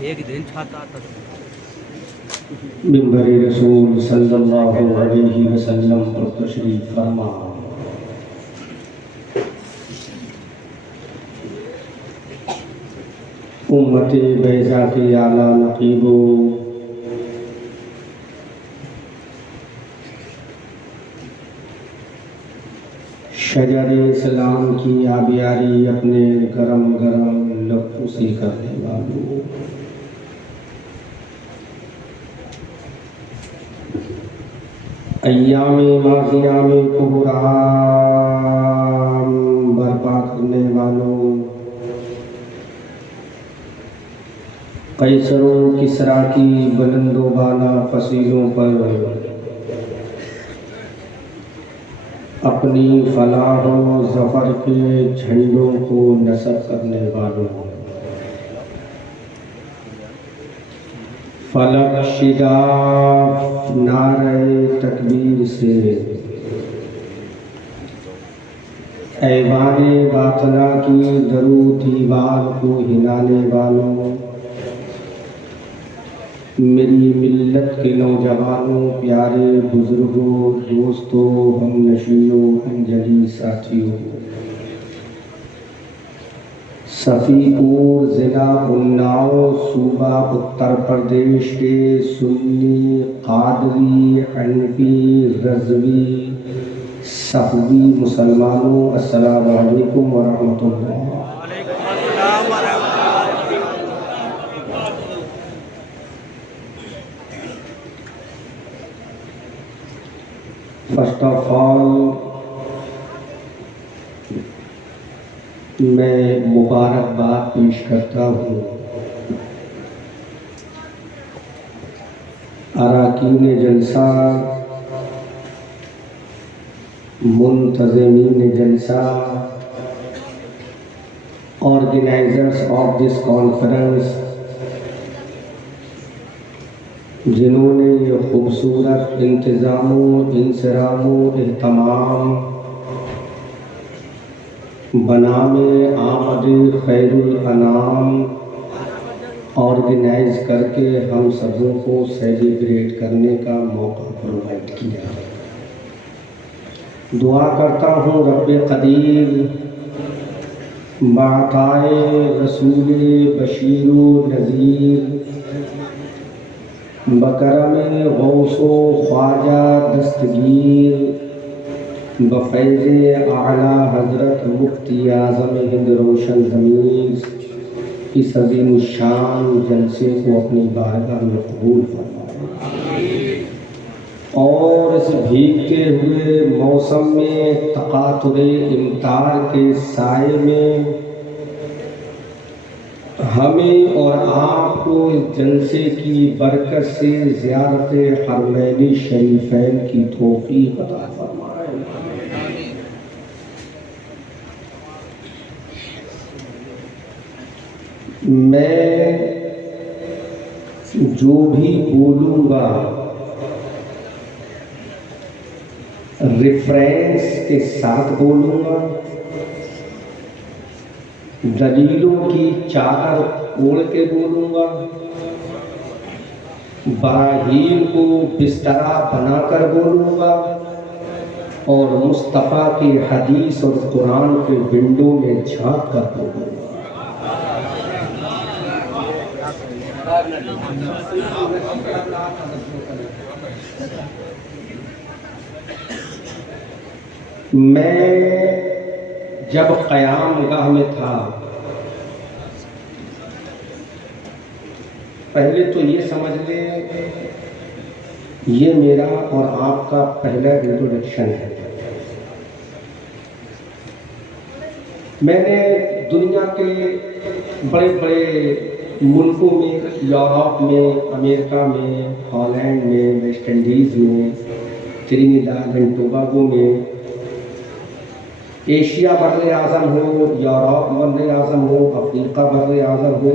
ایک دن چھاتا آتا تھا منبر رسول صلی اللہ علیہ وسلم پر تشریف فرما۔ امت بیضا کے اعلیٰ نقیبو، شجر اسلام کی آبیاری اپنے گرم گرم لبوں سے کرنے والوں، ایام ماضیہ میں کوہرام برپا کرنے والوں، قیصر و کسریٰ کی بلند و بالا فصیلوں پر اپنی فلاح و ظفر کے جھنڈوں کو نصب کرنے والوں، فلک شگاف نعرہ تکبیر سے ایوان باطنہ کی درو دیوار کو ہلانے والوں، میری ملت کے نوجوانوں، پیارے بزرگوں، دوستوں، ہم نشینوں، انجلی ساتھیوں، صفی پور ضلع اناؤ صوبہ اتر پردیش کے سنی، قادری، حنفی، رضوی، صحوی مسلمانوں، السلام علیکم ورحمۃ اللہ۔ فرسٹ آف آل میں مبارکباد پیش کرتا ہوں اراکین جلسہ، منتظمین جلسہ، آرگنائزرز آف دس کانفرنس، جنہوں نے یہ خوبصورت انتظام و انصرام و اہتمام بنام آمد خیر الانام آرگنائز کر کے ہم سبوں کو سیلیبریٹ کرنے کا موقع پرووائڈ کیا۔ دعا کرتا ہوں رب قدیر بعطائے رسول بشیر و نذیر، بکرم غوث و خواجہ دستگیر، بفیض اعلیٰ حضرت مفتی اعظم ہند روشن ضمیر، اس عظیم الشان جلسے کو اپنی بارگاہ میں قبول فرمائے، اور اس بھیگتے ہوئے موسم میں تقاطر امطار کے سائے میں ہمیں اور آپ کو اس جلسے کی برکت سے زیارت حرمین شریفین کی توفیق عطا فرمائے۔ میں جو بھی بولوں گا ریفرنس کے ساتھ بولوں گا، دلیلوں کی چادر اوڑھ کے بولوں گا، براہین کو بسترا بنا کر بولوں گا، اور مصطفیٰ کی حدیث اور قرآن کے ونڈو میں جھانک کر بولوں گا۔ میں جب قیام گاہ میں تھا، پہلے تو یہ سمجھ لیں یہ میرا اور آپ کا پہلا انٹروڈکشن ہے۔ میں نے دنیا کے بڑے بڑے ملکوں میں، یورپ میں، امریکہ میں، ہالینڈ میں، ویسٹ انڈیز میں، ٹرینیڈاڈ اینڈ ٹوباگو میں، ایشیا بر اعظم ہو، یورپ بر اعظم ہو، افریقہ بر اعظم ہو،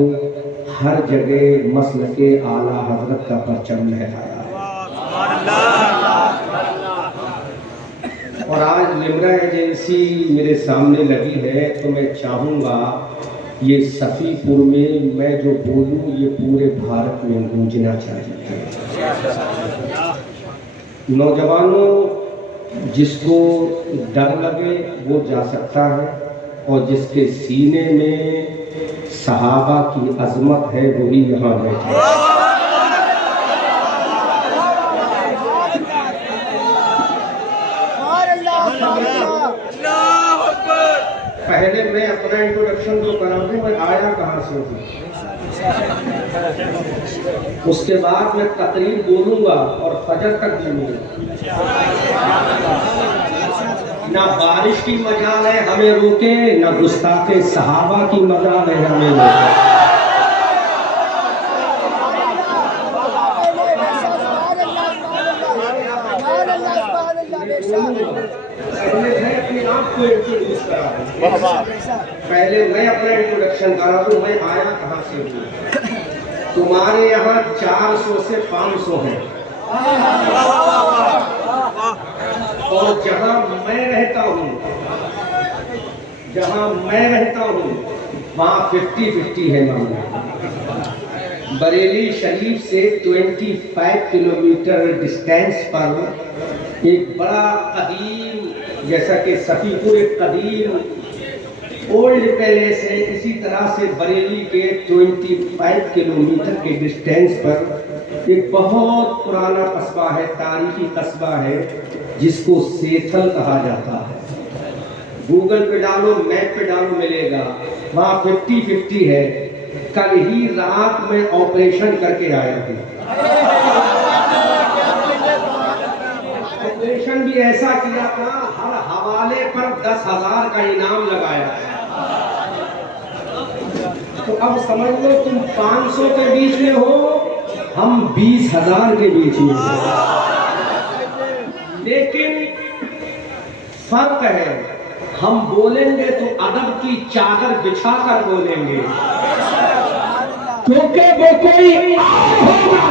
ہر جگہ مسلک اعلیٰ حضرت کا پرچم لہرایا ہے، اور آج لمرا ایجنسی میرے سامنے لگی ہے تو میں چاہوں گا یہ صفی پور میں جو بولوں یہ پورے بھارت میں گونجنا چاہیے. نوجوانوں جس کو ڈر لگے وہ جا سکتا ہے اور جس کے سینے میں صحابہ کی عظمت ہے وہی یہاں بیٹھے. پہلے میں اپنا انٹروڈکشن جو کرا دوں میں آیا کہاں سے ہوں, اس کے بعد میں تقریر بولوں گا اور فجر تک بولوں گا. نہ بارش کی مجال ہے ہمیں روکے, نہ گستاخ صحابہ کی مجال ہے ہمیں روکے. پہلے میں اپنا انٹروڈکشن کرا دوں میں آیا کہاں سے ہوں. تمہارے یہاں 400 سے 500 ہیں اور جہاں میں رہتا ہوں وہاں 50-50 ہے معاملہ. بریلی شریف سے 25 کلومیٹر ڈسٹینس پر ایک بڑا قدیم, جیسا کہ صفی پور ایک قدیم اولڈ پیلیس ہے, اسی طرح سے بریلی کے 25 کلومیٹر کے ڈسٹینس پر ایک بہت پرانا قصبہ ہے, تاریخی قصبہ ہے جس کو سیتھل کہا جاتا ہے. گوگل پہ ڈالو, میپ پہ ڈالو, ملے گا. وہاں 50-50 ہے. کل ہی رات میں آپریشن کر کے آیا تھا. آپریشن بھی ایسا کیا تھا, ہر حوالے پر 10,000 کا انعام لگایا. تو اب سمجھ لو تم 500 کے بیچ میں ہو, ہم 20,000 کے بیچ میں ہیں. لیکن فرق ہے, ہم بولیں گے تو ادب کی چادر بچھا کر بولیں گے, کیونکہ وہ کوئی اور ہوگا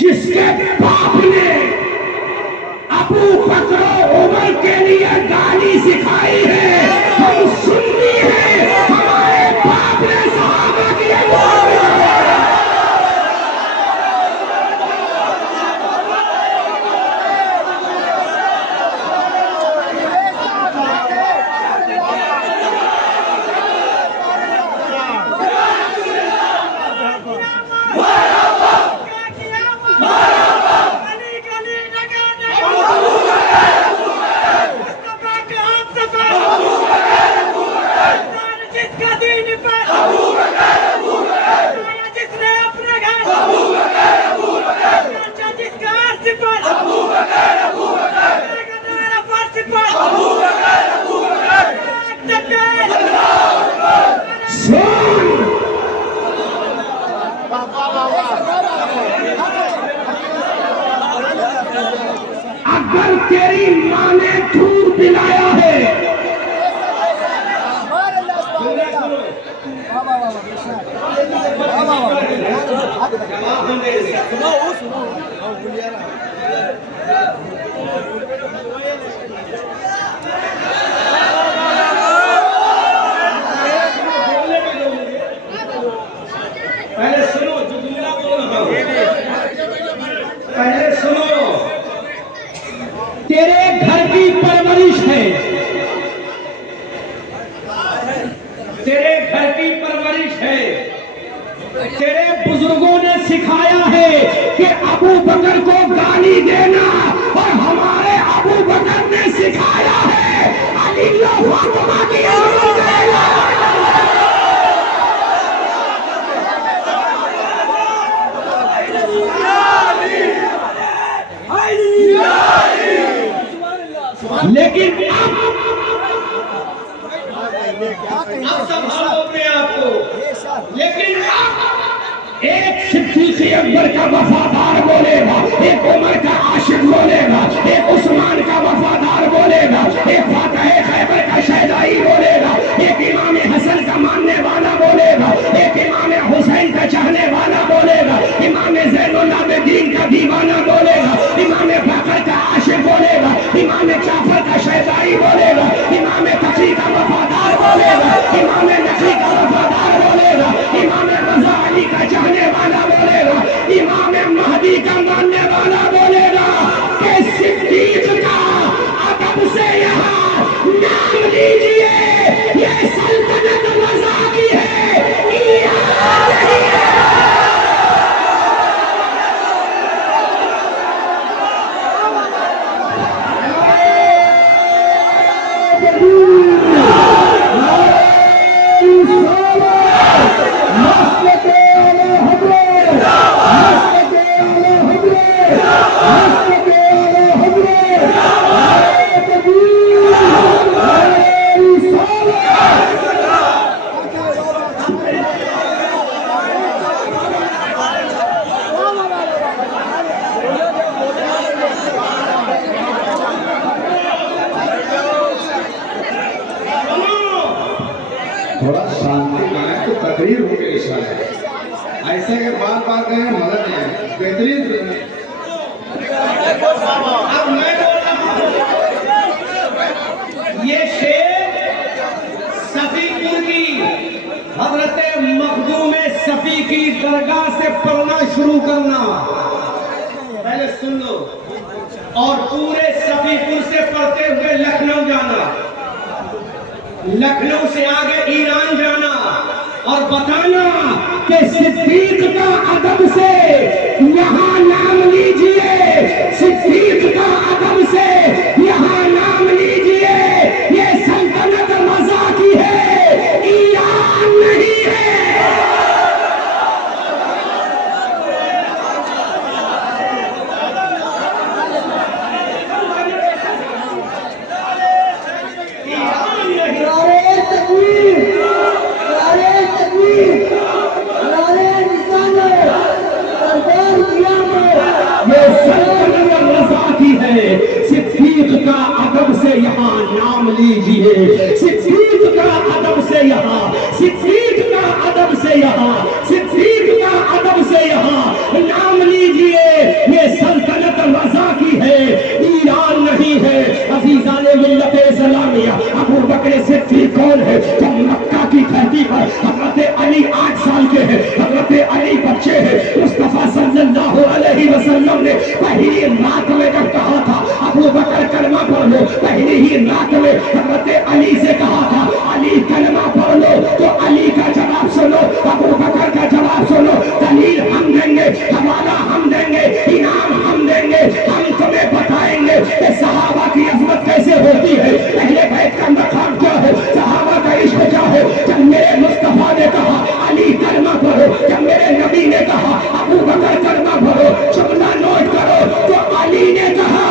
جس کے باپ نے ابو بکر و عمر کے لیے گالی سکھائی ہے. ہم سنی ہے, ہمارے باپ نے صحابہ کی اگر تیری ماں نے دودھ پلایا ہے, پہلے سنو, تیرے گھر کی پرورش ہے, تیرے گھر کی پرورش ہے, تیرے بزرگوں نے سکھایا ہے کہ ابو بکر کو گالی دینا, اور ہمارے ابو بکر نے سکھایا ہے علی و فاطمہ کی عزت دینا. لیکن اب سنبھالو اپنے آپ کو, لیکن ایک صدیق اکبر کا وفادار بولے گا, ایک عمر کا عاشق بولے گا, ایک عثمان کا وفادار بولے گا, ایک فاتح خیبر کا شہدائی بولے گا, ایک امام حسن کا ماننے والا بولے گا, ایک امام حسین کا چاہنے والا بولے گا, امام زین العابدین کا دیوانہ بولے گا, امام فخر کا عاشق بولے گا, امام جعفر کا شیدائی بولے گا، امام تقی کا وفادار بولے گا، امام نقی کا وفادار بولے گا، امام رضا علی کا چاہنے والا بولے گا، امام مہدی کا ماننے والا بولے گا کہ صدیق کا ادب سے یہاں نام لیجئے، یہ سلطنت رضا کی ہے، ایران نہیں ہے۔ تھوڑا شانتی بنائیں تو تقریر ہو گئی انشاءاللہ، ایسے کہ بار بار کہیں مدد ہے بہترین سنیں۔ اب میں یہ شعر صفی پور کی حضرت مخدوم صفی کی درگاہ سے پڑھنا شروع کرنا، پہلے سن لو، اور پورے صفی پور سے پڑھتے ہوئے لکھنؤ جانا، لکھنؤ سے آگے ایران جانا اور بتانا کہ صدیق کا ادب سے یہاں نام لیجئے، صدیق کا ادب سے یہاں نام لیجئے، یہ سلطنت رضا کی ہے، ایران نہیں ہے۔ صدیق کا ادب سے یہاں نام لیجئے، صدیق کا ادب سے یہاں، صدیق کا ادب سے یہاں، صدیق کا ادب سے یہاں نام لیجئے، یہ سلطنت رضا کی ہے، ایران نہیں ہے۔ عزیزان ملت اسلامیہ، ابو بکر صدیق کون ہے؟ جب مکہ کی دھرتی پر حضرت علی 8 سال کے ہیں، حضرت علی بچے ہیں، مصطفیٰ صلی اللہ علیہ وسلم نے پہلی رات میں جب کہا تھا ابو بکر کلمہ پڑھ لو، پہلی ہی رات میں حضرت علی سے کہا تھا علی کلمہ پڑھ لو، تو علی کا جواب سنو، ابو بکر کا جواب سنو، دلیل ہم دیں گے، حوالہ ہم دیں گے، انعام ہم دیں گے، ہم تمہیں بتائیں گے کہ صحابہ کی عظمت کیسے ہوتی ہے، اہل بیت کا مقام کیا ہے، صحابہ کا عشق کیا ہے۔ جب میرے مصطفیٰ نے کہا علی کلمہ پڑھو، جب میرے نبی نے کہا ابو بکر کلمہ پڑھو، جملہ نوٹ کرو، تو علی نے کہا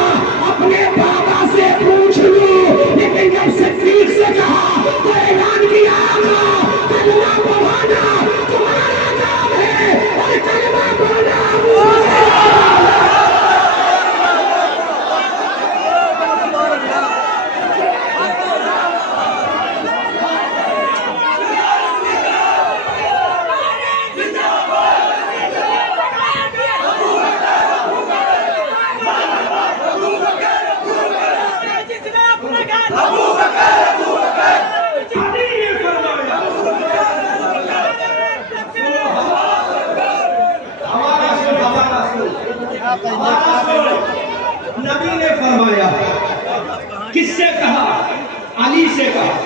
اپنے بابا سے پوچھ لوں، لیکن جب صدیق سے کہا تو اعلان کیا کلمہ پڑھانا تمہارا کام ہے اور کلمہ پڑھنا نبی نے فرمایا، کس سے کہا؟ علی سے کہا،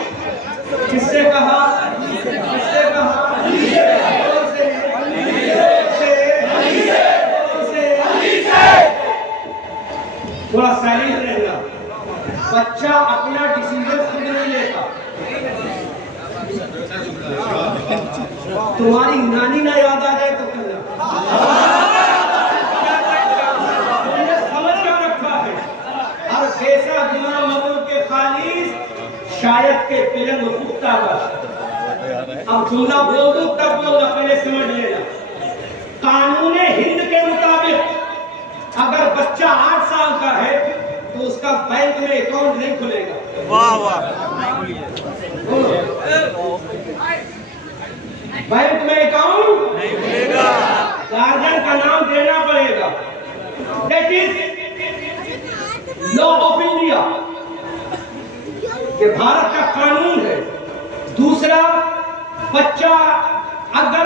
کس سے کہا؟ کس سے کہا؟ علی سے۔ تھوڑا سائلنٹ رہنا، بچہ اپنا ڈیسیژن خود نہیں لیتا، تمہاری نانی نہ یاد آ جائے تو ایسا دماغ مدر کے خالص شاید کے پلنگ خطہ بس، اب جملہ بول دو تب بولنا، پہلے سمجھ لینا۔ قانون ہند کے مطابق اگر بچہ 8 سال کا ہے تو اس کا بینک میں اکاؤنٹ نہیں کھلے گا۔ واہ واہ، بینک میں اکاؤنٹ نہیں کھلے گا، گارجن کا نام دینا پڑے گا۔ That is law of India. کہ بھارت کا قانون ہے. دوسرا، بچہ اگر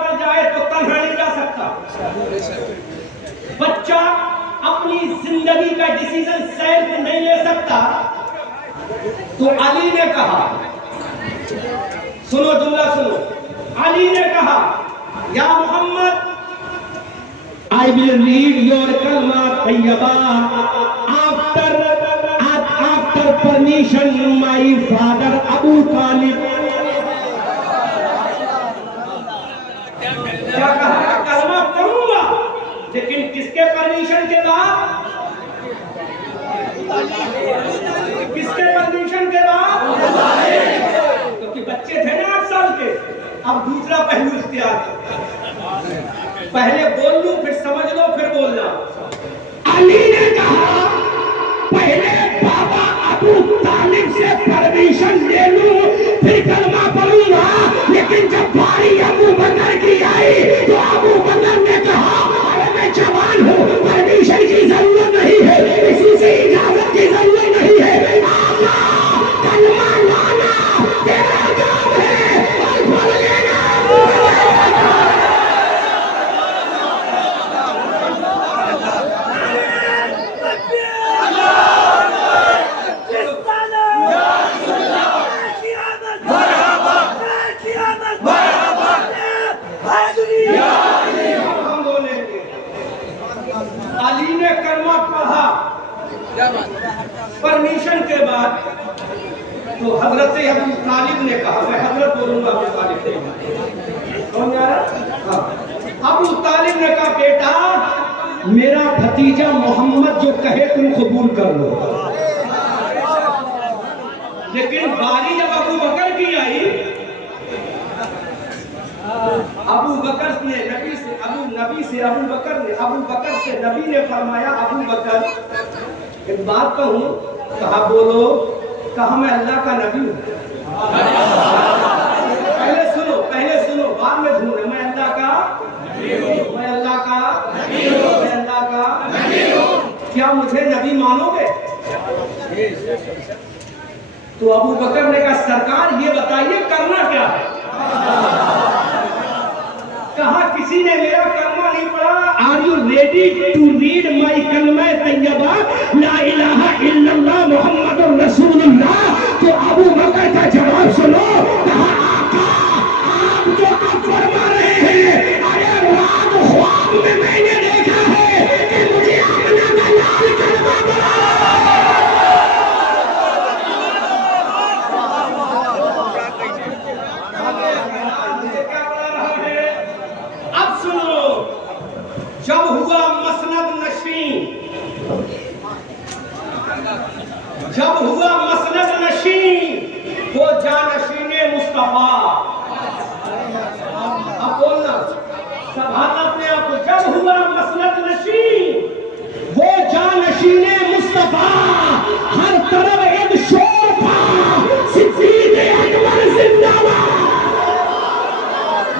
پر جائے تو تنہا نہیں جا سکتا. بچہ اپنی زندگی کا ڈیسیزن سیلف نہیں لے سکتا. تو علی نے کہا، سنو جملہ سنو، علی نے کہا یا محمد I will read your kalma tayyaba after permission my father Abu Talib. کیا کہا؟ کلمہ پڑھوں گا لیکن کس کے پرمیشن کے بعد؟ کس کے پرمیشن کے بعد؟ کیونکہ بچے تھے نا 8 سال کے. اب دوسرا پہلو اختیار کر، پہلے بول لوں پھر سمجھ لو پھر بولنا. علی نے کہا پہلے بابا ابو طالب سے پرمیشن لے لوں پھر کلمہ پڑھوں گا. لیکن جب باری ابو بکر کی آئی تو ابو بکر نے کہا ارے میں جوان ہوں، پرمیشن کی ضرورت نہیں ہے، کسی سے اجازت کی ضرورت نہیں ہے. آقا کلمہ لانا تیرا کام ہے اور پڑھ لینا. علی نے کلمہ پڑھا پرمیشن کے بعد تو حضرت ابو طالب نے کہا، میں حضرت بولوں گا ابو طالب سے. ابو طالب نے کہا بیٹا میرا بھتیجا محمد جو کہے تم قبول کر لو. لیکن باری جب ابو بکر کی آئی، ابو بکر نے نبی سے ابو بکر سے نبی نے فرمایا ابو بکر ایک بات کہوں. کہا بولو. کہا میں اللہ کا نبی ہوں. پہلے سنو بعد میں ڈھونڈے. میں اللہ کا کیا مجھے نبی مانو گے؟ تو ابو بکر نے کہا سرکار یہ بتائیے کرنا کیا ہے؟ کہا کسی نے میرا کلمہ نہیں پڑھا. Are you ready to read my کلمہ طیبہ لا الہ الا اللہ محمد رسول اللہ؟ تو ابو بکر کا جواب سنو. کہا آقا آپ جو اب فرما رہے ہیں ارے رات خواب میں میں نے دیکھا ہے کہ مجھے آمنہ کا لال کلمہ پڑھا. جب ہوا مسند نشین وہ جانشین مصطفیٰ. اب بولنا سبحان اپنے آپ کو. جب ہوا مسند نشین وہ جانشین مصطفیٰ ہر طرف ایک شور تھا صدیق اکبر زندہ باد.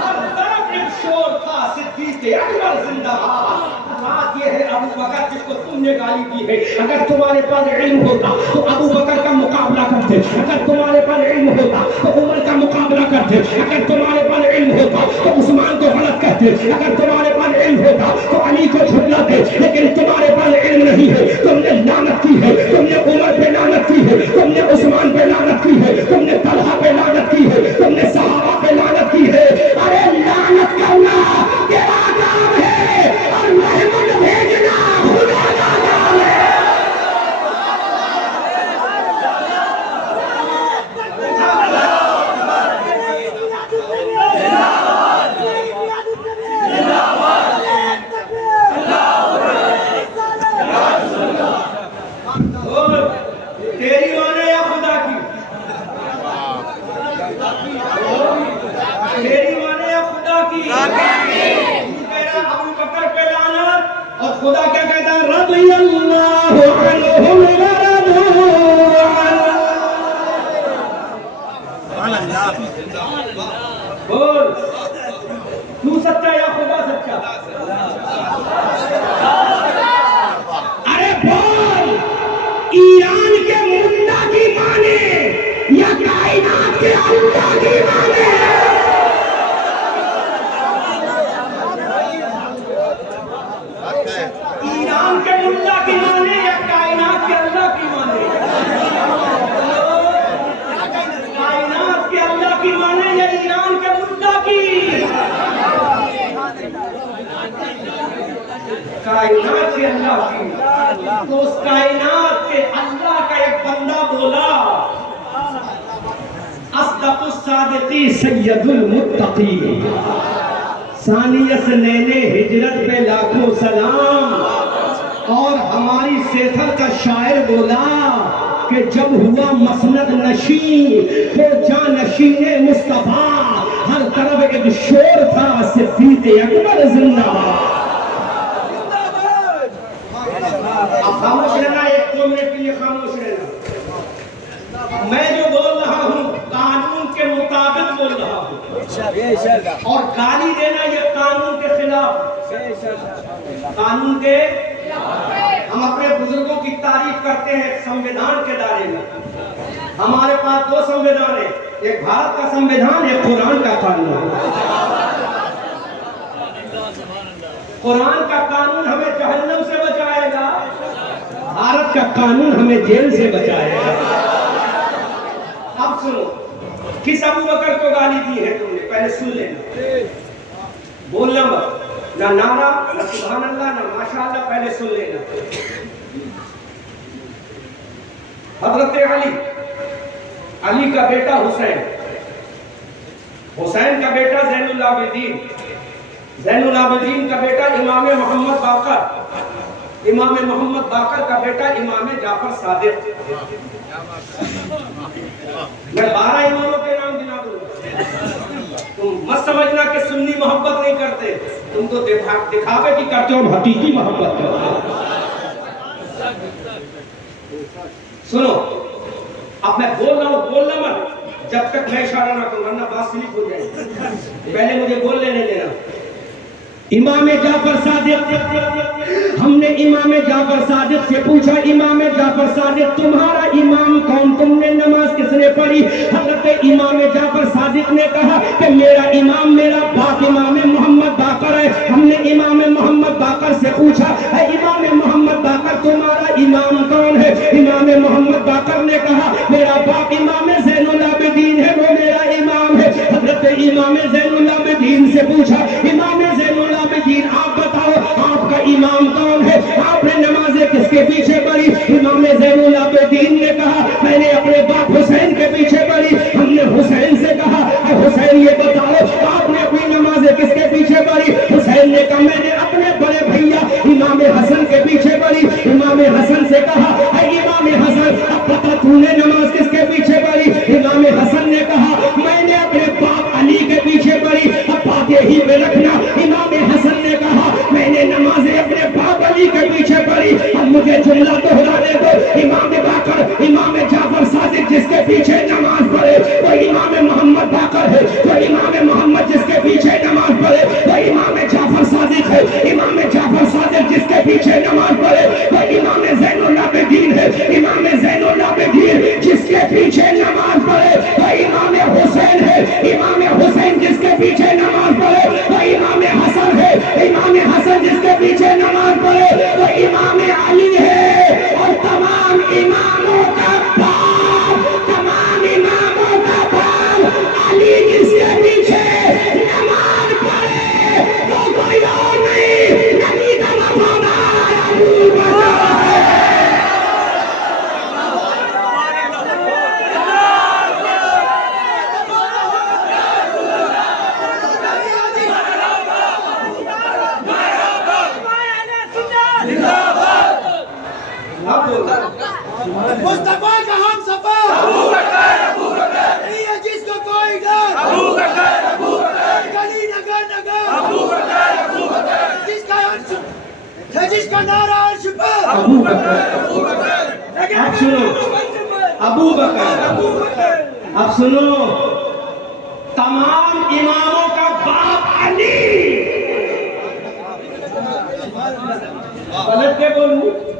ہر طرف ایک شور تھا صدیق اکبر زندہ باد. بات یہ ہے ابو بکر جس کو تم نے گالی دی ہے اگر تمہارے پاس علم ہوتا تو ابو بکر کا مقابلہ کرتے. اگر تمہارے پاس علم ہوتا تو عمر کا مقابلہ کرتے. اگر تمہارے پاس علم ہوتا تو عثمان کو غلط کہتے. اگر تمہارے پاس علم ہوتا تو علی کو جھٹلاتے. لیکن تمہارے پاس علم نہیں ہے. تم نے لعنت کی ہے. تم نے عمر پہ لعنت کی ہے. تم نے عثمان پہ لعنت کی ہے. تم نے طلحہ پہ لعنت کی ہے. تم نے صحابہ پہ لعنت کی ہے. ارے لعنت کرنا تیرا کام ہے اور رحمت بھیجنا خدا کا کام ہے. تیری مانے یا خدا کی؟ تیری مانے یا خدا کی؟ ابو بکر پہ لعنت اور خدا کیا کہتا ہے رضی اللہ عنہم ورضوا عنہ. بول تو سچا یا خدا سچا؟ ارے بول ایران کے منڈا کی مانے یا کائنات کے اللہ کی مانے؟ ایران کے ملا کی مانے یا کائنات کے اللہ کی مانے؟ کائنات کے اللہ کی مانے یا ایران کے ملا کی؟ کائنات کے اللہ کی. تو اس کائنات کے اللہ کا ایک بندہ بولا اصدق الصادقی سید المتقی ثانیہ نین ہجرت پہ لاکھوں سلام. اور ہماری سیتھل کا شاعر بولا کہ جب ہوا مسند نشین تو جانشین مصطفیٰ ہر طرف ایک شور تھا صدیق اکبر زندہ باد. اب خاموش رہنا، ایک دو منٹ کے لیے خاموش رہنا. میں جو بول رہا ہوں قانون کے مطابق بول رہا ہوں، اور گالی دینا یہ قانون کے خلاف. قانون کے ہم اپنے بزرگوں کی تعریف کرتے ہیں سمویدھان کے دائرے میں. ہمارے پاس دو سمویدھان ہیں، ایک بھارت کا سمویدھان، ایک قرآن کا قانون. قرآن کا قانون ہمیں جہنم سے بچائے گا، بھارت کا قانون ہمیں جیل سے بچائے گا. اب سنو، کس ابو بکر کو گالی دی ہے تم نے؟ پہلے سن لینا، بولنا مت، نہ نعرہ نہ سبحان اللہ نہ ماشاءاللہ، پہلے سن لینا. حضرت علی کا بیٹا حسین، حسین کا بیٹا زین العابدین، زین العابدین کا بیٹا امام محمد باقر، امام محمد باقر کا بیٹا امام جعفر صادق. میں 12 اماموں کے نام گنا دوں. تم مت سمجھنا کہ سنی محبت نہیں کرتے، تم تو دکھاوے کی کرتے ہو، حقیقی محبت کرتے ہو. سنو، اب میں بول رہا ہوں، بولنا مت جب تک میں اشارہ نہ کروں، ورنہ بات سلپ ہو جائے. پہلے مجھے بول لینے دینا. امام جعفر صادق، ہم نے امام جعفر صادق سے پوچھا امام جعفر صادق تمہارا امام کون، تم نے نماز کس نے پڑھی؟ حضرت امام جعفر صادق نے کہا کہ میرا امام میرا باپ امام محمد باقر ہے. ہم نے امام محمد باقر سے پوچھا اے امام محمد باقر تمہارا امام کون ہے؟ امام محمد باقر نے کہا میرا باپ امام زین العابدین ہے، وہ میرا امام ہے. حضرت امام زین العابدین سے پوچھا امام زین العابدین آپ بتاؤ آپ کا امام کون ہے، آپ نے نمازیں کس کے پیچھے پڑھی؟ امام زین العابدین نے کہا میں نے اپنے باپ حسین کے پیچھے پڑھی. ہم نے حسین سے کہا اے حسین یہ بتاؤ آپ نے اپنی نمازیں کس کے پیچھے پڑھی؟ حسین نے کہا میں نے اپنے بڑے بھیا امام حسن کے پیچھے پڑھی. امام حسن سے کہا اے امام حسن اب بتا تو نے نماز کس کے پیچھے پڑھی؟ امام حسن نے کہا میں نے اپنے باپ علی کے پیچھے پڑھی. اب بات یہی پہ رکھنا، امام حسن نے کہا میں نے نمازیں اپنے باپ علی کے پیچھے پڑھی. اب مجھے جملہ دہرانے دو، امام باقر امام جعفر صادق جس کے پیچھے نماز پڑھے وہ امام محمد باقر ہے، وہ امام محمد جس کے پیچھے نماز پڑھے وہ امام جعفر صادق ہے، امام جعفر صادق جس کے پیچھے نماز پڑھے وہ امام زین العابدین ہے، امام زین العابدین جس کے پیچھے نماز پڑھے وہ امام حسین ہے، امام حسین جس کے پیچھے نماز پڑھے وہ امام حسن ہے، امام حسن جس کے پیچھے نماز پڑھے وہ امام علی ہے. اور تمام اماموں کا باپ، تمام اماموں کا باپ علی جس کے پیچھے نماز پڑھے وہ کوئی اور نہیں، نبی کا وفادار ابو بکر ہے. مصطفیٰ کا ہم سفر ابو بکر نہیں ہے جس کو کوئی ڈر، ابو بکر گلی نگر جس کا عرش ہے، جس کا نعرہ عرش پر ابو بکر. اب سنو ابو بکر، اب سنو تمام اماموں کا باپ علی. غلط کے بولوں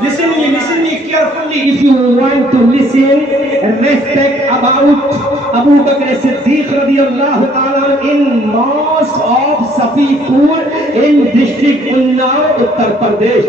Listen me carefully if you want to listen and respect about Abu Bakr Siddiq radiyallahu ta'ala in mosque of Safipur in district Unnao, Uttar Pradesh।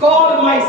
call my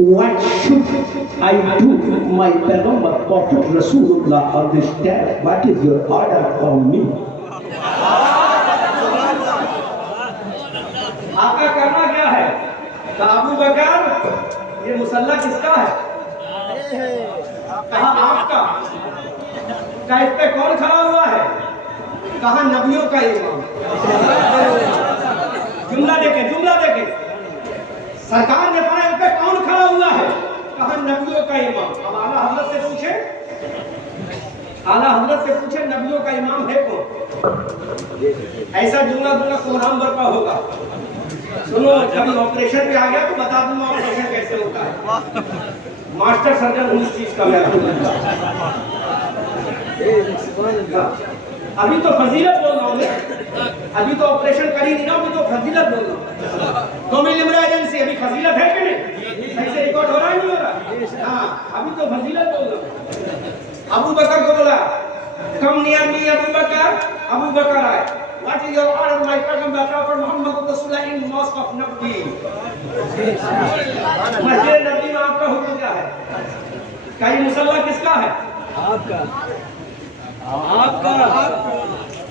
What should I do? My Payghambar Prophet Rasulullah understand. What is your order from me? آقا کرنا کیا ہے؟ کہا ابو بکر یہ مصلی کس کا ہے؟ کہا آپ کا۔ کہا اس پہ کون کھڑا ہوا ہے؟ کہا نبیوں کا امام۔ جملہ دیکھیں سرکار نے فرمایا اس پہ کون کھڑا ہوا ہے؟ کہا نبیوں کا امام۔ اب اعلیٰ حضرت سے پوچھے نبیوں کا امام ہے کون؟ ایسا جملہ قرآن برپا ہوگا۔ سنو کبھی آپریشن پہ آ گیا تو بتا دوں آپریشن کیسے ہوتا ہے۔ ماسٹر سرجن ہوں اس چیز کا میں ابھی تو فضیلت بول رہا ہوں میں، ابھی تو آپریشن کر ہی نہیں رہا ہوں، ابھی تو فضیلت بول رہا ہوں۔ تو میری ایمرجنسی ابھی فضیلت ہے کہ نہیں؟ صحیح سے ریکارڈ ہو رہا ہے نہیں ہو رہا؟ ہاں ابھی تو فضیلت بول رہا ہوں۔ ابو بکر کو بولا کم نیئر می ابو بکر۔ ابو بکر آئے۔ What is your order, my Payghambar Prophet Muhammad Rasulullah in Mosque of Nabi? مسجد نبی میں آپ کا حکم کیا ہے؟ کیا یہ مصلی کس کا ہے؟ آپ کا۔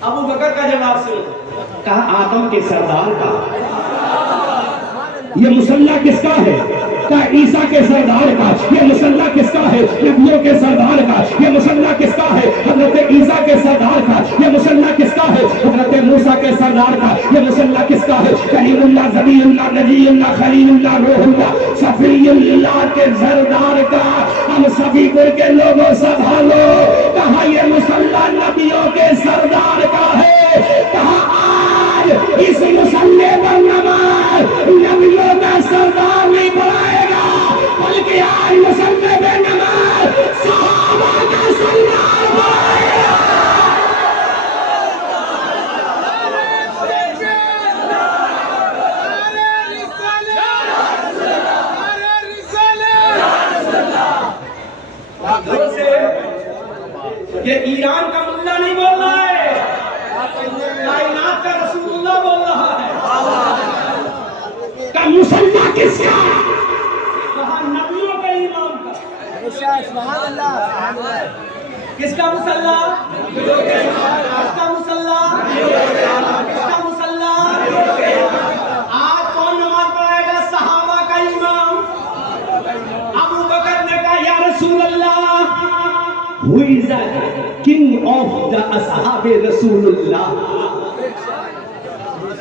ابو بکر کا جواب سنو۔ کہا آدم کے سردار کا۔ یہ مصلی کس کا ہے؟ کہا عیسیٰ کے سردار کا۔ یہ مصلی کس کا ہے؟ نبیوں کے سردار کا۔ یہ مصلی کس کا ہے؟ حضرت عیسیٰ کے سردار کا۔ یہ مصلی کس کا ہے؟ حضرت موسیٰ کے سردار کا۔ یہ مصلی کس کا ہے؟ کلیم اللہ، ذبیح اللہ، نجی اللہ، خلیل اللہ، روح اللہ، صفی اللہ کے سردار کا۔ ہم سبھی گل کے لوگوں سنبھالو۔ کہا یہ مصلی نبیوں کے سردار کا ہے۔ کہا آج اس مصلی پر نماز نبیوں کا سردار نہیں پڑھائے گا، بلکہ آج مصلی پہ نماز صحابہ کا سردار پڑھائے گا۔ یہ ایران کا ملا نہیں بول رہا ہے، کائنات کا رسول اللہ بول رہا ہے۔ کہ مصلی کس کا؟ کہا نبیوں کا امام کا۔ کس کا مصلی؟ کس کا مصلی؟ کس کا مصلی؟ آج کون نماز پڑھائے گا؟ صحابہ کا امام۔ ابو بکر نے کہا یا رسول اللہ Who is the king of the اصحاب رسول اللہ؟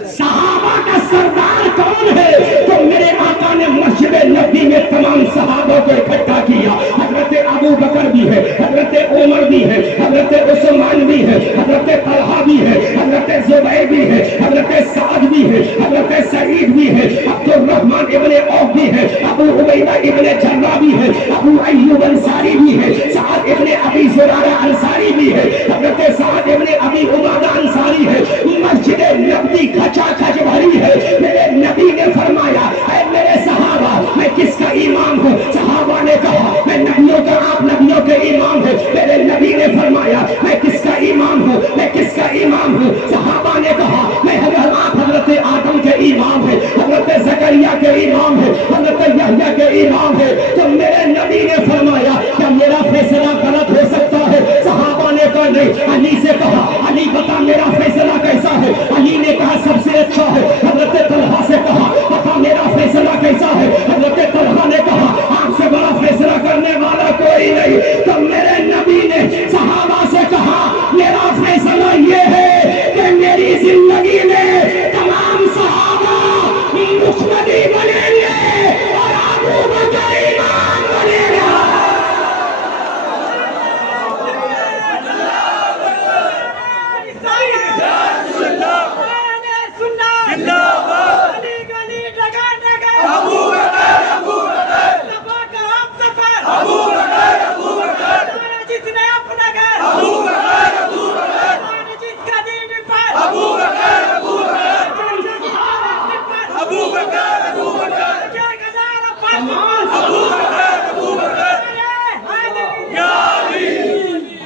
صحابہ کا سردار کون ہے؟ تو میرے آقا نے مسجد نبی میں تمام صحابہ کو اکٹھا کیا۔ حضرت ابو بکر بھی ہے، حضرت عمر بھی ہے، حضرت عثمان بھی ہے، حضرت طلحہ بھی ہے، حضرت زبیر بھی ہے، حضرت سعد بھی ہے، حضرت سعید بھی ہے، عبد الرحمن ابن عوف بھی ہے، ابو عبیدہ ابن جراح بھی ہے، ابو ایوب انصاری بھی ہے، سعد ابن ابی زرارہ انصاری بھی ہے، حضرت سعد ابن ابی عبادہ انصاری ہے۔ مسجد نبی کھچا کھچ بھری ہے۔ میرے نبی نے فرمایا اے میرے صحابہ میں کس کا امام ہوں؟ صحابہ نے کہا میں نبیوں کا، آپ نبیوں کے امام ہیں۔ میرے نبی نے فرمایا میں کس کا امام ہوں؟ میں کس کا امام ہوں؟ صحابہ نے کہا میں آپ حضرت آدم کے امام ہیں، حضرت زکریا کے امام ہیں، حضرت یحییٰ کے امام ہیں۔ تو میرے نبی نے فرمایا کیا میرا فیصلہ غلط ہو سکتا ہے؟ صحابہ نے کہا نہیں۔ علی سے کہا علی بتا میرا فیصلہ کیسا ہے؟ علی نے کہا سب سے اچھا ہے۔ حضرت طلحہ سے کہا بتا میرا فیصلہ کیسا ہے؟ حضرت طلحہ نے کہا آپ سے بڑا فیصلہ کرنے والا کوئی نہیں۔ تو میرے نبی نے صحابہ سے کہا میرا فیصلہ یہ ہے کہ میری زندگی میں تمام صحابہ مقتدی بنیں گے اور ابو بکر امام بنے گا۔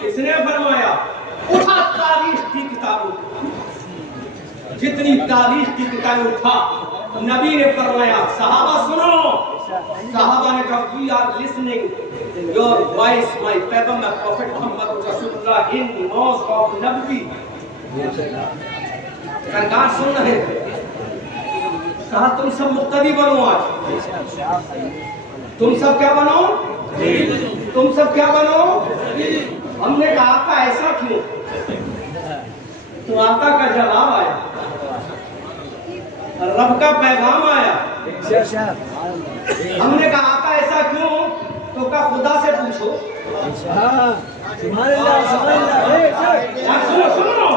اس نے فرمایا اٹھا تاریخ کی کتابوں، جتنی تاریخ کی کتابیں اٹھا۔ نبی نے فرمایا صحابہ سنو صحابہ نے کہا we are listening your voice my پیغمبر prophet محمد رسول اللہ in mosque of نبوی سرکار سن رہے تھے. کہا تم سب مقتدی بنو آج. تم سب کیا بنو؟ تم سب کیا بنو؟ ہم نے کہا آقا ایسا کیوں؟ تو آقا کا جواب آیا, رب کا پیغام آیا. ہم نے کہا آقا ایسا کیوں؟ تو کہا خدا سے پوچھو. سنو سنو,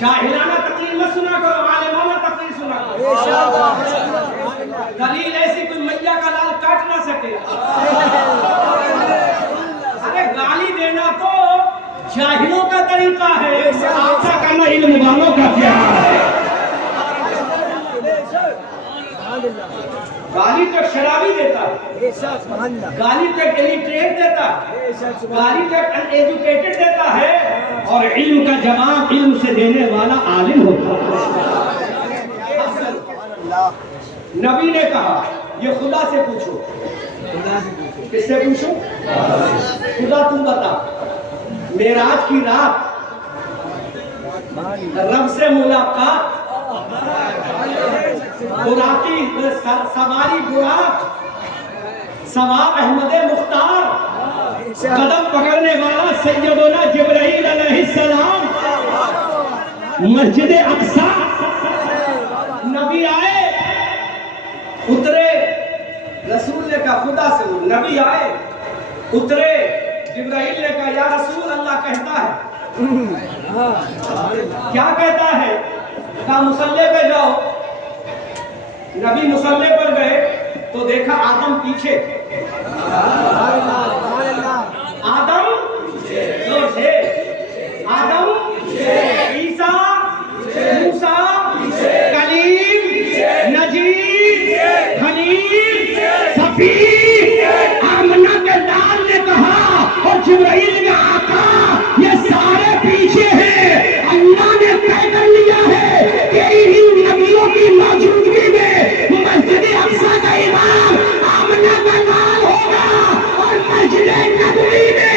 جاہلانہ تقریر مت سنا کرو, عالمانہ تقریر سنا کرو. دلیل ایسی کوئی میاں کا لال کاٹ نہ سکے. ارے گالی دینا تو جاہلوں کا طریقہ ہے, ایسا کرنا علم والوں کا کیا ہے. گالی تک شرابی دیتا ہے, گالی تک ایلیٹریٹ دیتا ہے, گالی تک ان ایجوکیٹڈ دیتا ہے, اور علم کا جواب علم سے دینے والا عالم ہوتا ہے. نبی نے کہا یہ خدا سے پوچھو. کس سے پوچھو؟ خدا تم بتا, معراج کی رات رب سے ملاقات, براقی سواری براق سوار احمد مختار, قدم پکڑنے والا سیدنا جبرائیل علیہ السلام, مسجد اقصی نبی آئے اترے. رسول نے کہا خدا سے, نبی آئے اترے, جبرائیل نے کہا یا رسول اللہ کہتا ہے. کیا کہتا ہے؟ کہا مصلی پہ جاؤ. نبی مصلی پر گئے تو دیکھا آدم پیچھے, آدم جو تھے, آدم عیسیٰ موسیٰ کلیم نجیب خلیل صفی. آمنہ کے لال نے کہا اور جبرائیل نے آقا یہ سارے پیچھے ہیں. اللہ نے طے کر لیا ہے کہ ان نبیوں کی موجودگی میں مسجد اقصی کا امام آمنہ کا لال ہوگا, اور مسجد نبوی میں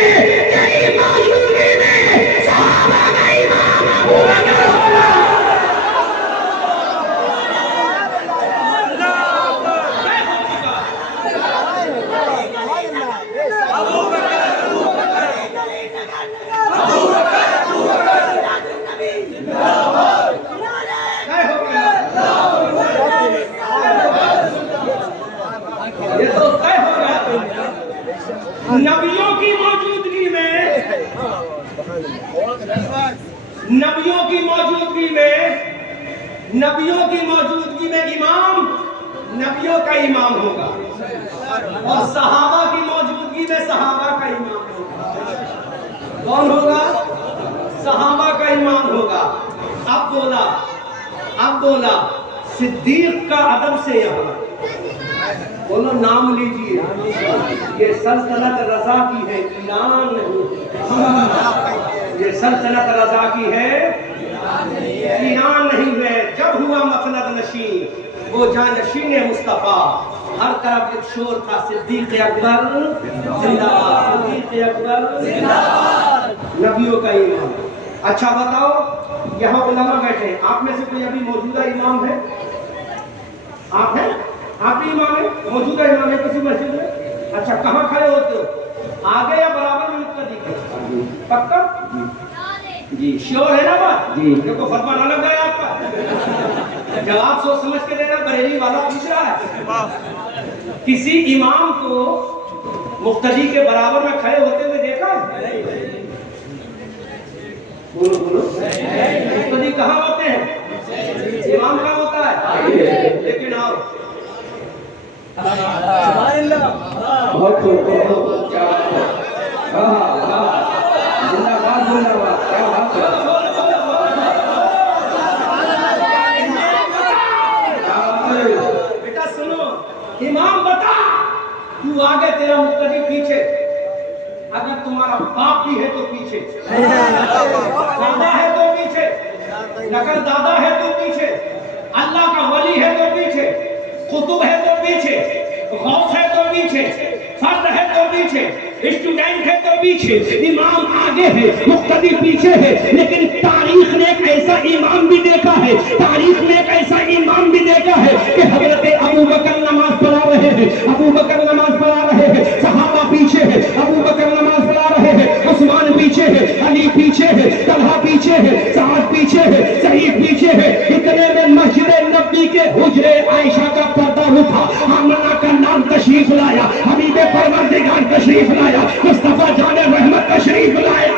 یہی موجودگی میں صحابہ کا امام ابو بکر ہوگا. نبیوں کی موجودگی میں, نبیوں کی موجودگی میں, نبیوں کی موجودگی میں امام نبیوں کا امام ہوگا, اور صحابہ کی موجودگی میں صحابہ کا امام ہوگا. کون ہوگا؟ صحابہ کا امام ہوگا. اب بولا صدیق کا ادب سے یہاں بولو نام لیجیے. یہ سلطنت رضا کی ہے, ایران نہیں. یہ سلطنت رضا کی ہے, ایران نہیں ہے. جب ہوا مسند نشین وہ جانشین مصطفیٰ, ہر طرف ایک شور تھا صدیق اکبر زندہ باد, صدیق اکبر زندہ باد, نبیوں کا امام. اچھا بتاؤ, یہاں علماء بیٹھے ہیں, آپ میں سے کوئی ابھی موجودہ امام ہے؟ آپ ہیں؟ آپ بھی امام ہیں؟ موجودہ امام ہے کسی مسجد میں؟ اچھا کہاں کھڑے ہوتے ہو, آگے یا برابر میں مقتدی کے؟ پکا جی, شیور ہے نا بات جی؟ دیکھو فتویٰ نہ لگ جائے آپ کا. جواب سوچ سمجھ کے دینا, بریلی والا پوچھ رہا ہے. کسی امام کو مقتدی کے برابر میں کھڑے ہوتے ہوئے دیکھا؟ بولو بولو, مقتدی کہاں ہوتے ہیں؟ امام کہاں ہوتا ہے؟ لیکن آؤ سبحان اللہ, بہت خوب, کیا بات ہے, زندہ باد زندہ باد, کیا بات ہے. بیٹا سنو, امام بتا, تو آگے تیرا مقتدی پیچھے. اگر تمہارا باپ بھی ہے تو پیچھے, دادا ہے تو پیچھے, اگر دادا ہے تو پیچھے, اللہ کا ولی ہے تو پیچھے, قطب ہے تو پیچھے, غوث ہے تو پیچھے، فرد ہے تو پیچھے، اسٹوڈنٹ ہے تو پیچھے، امام آگے ہے، مقتدی پیچھے ہے، لیکن تاریخ نے ایک ایسا امام بھی دیکھا ہے، تاریخ نے ایک ایسا امام بھی دیکھا ہے کہ حضرت ابو بکر نماز پڑھا رہے ہیں، ابو بکر نماز پڑھا رہے ہیں، صحابہ پیچھے ہے، ابو بکر نماز پڑھا رہے ہیں، عثمان پیچھے ہے، علی پیچھے ہے، طلحہ پیچھے ہے، سعد پیچھے ہے، سعید پیچھے ہے، اتنے میں مسجد نبی کے حجرے عائشہ کا پردہ اٹھا، آمنہ کا نام تشریف لایا، حبیب پروردگار تشریف لایا، مصطفیٰ جان رحمت تشریف لایا۔